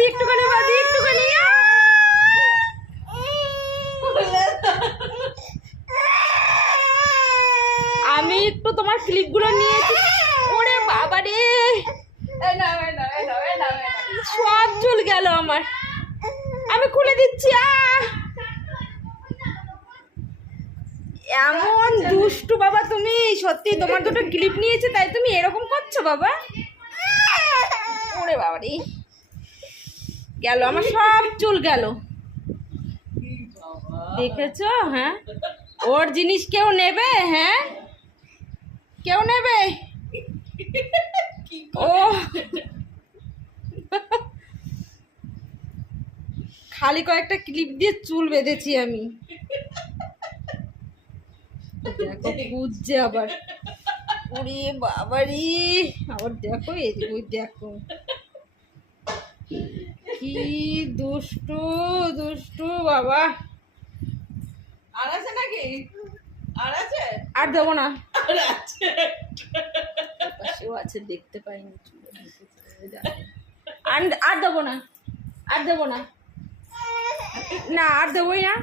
বাদি একটুখানি আমি একটু তোমার ক্লিপগুলো নিয়েছি। ওরে বাবা রে, সব চুল গেল আমার। আমি খুলে দিচ্ছি। এমন দুষ্টু বাবা তুমি, সত্যি তোমার দুটো ক্লিপ নিয়েছে তাই তুমি এরকম করছো বাবা। ওরে বাবা রে, গেল আমার সব চুল গেল, দেখেছো? হ্যাঁ, ওর জিনিস কেউ নেবে? হ্যাঁ, কেউ নেবে? ও খালি কয়েকটা ক্লিপ দিয়ে চুল বেঁধেছি আমি। দেখো বুঝছে আবার। ওরে বাবারি, আবার দেখো ওই দেখো কি দুষ্টু দুষ্টু বাবা। আর আছে নাকি? আর আছে? আর দেবো না, আর আছে? পাশেও আছে, দেখতে পাইনি। আর দেবো না, আর দেবো না, না আর দেবোই না।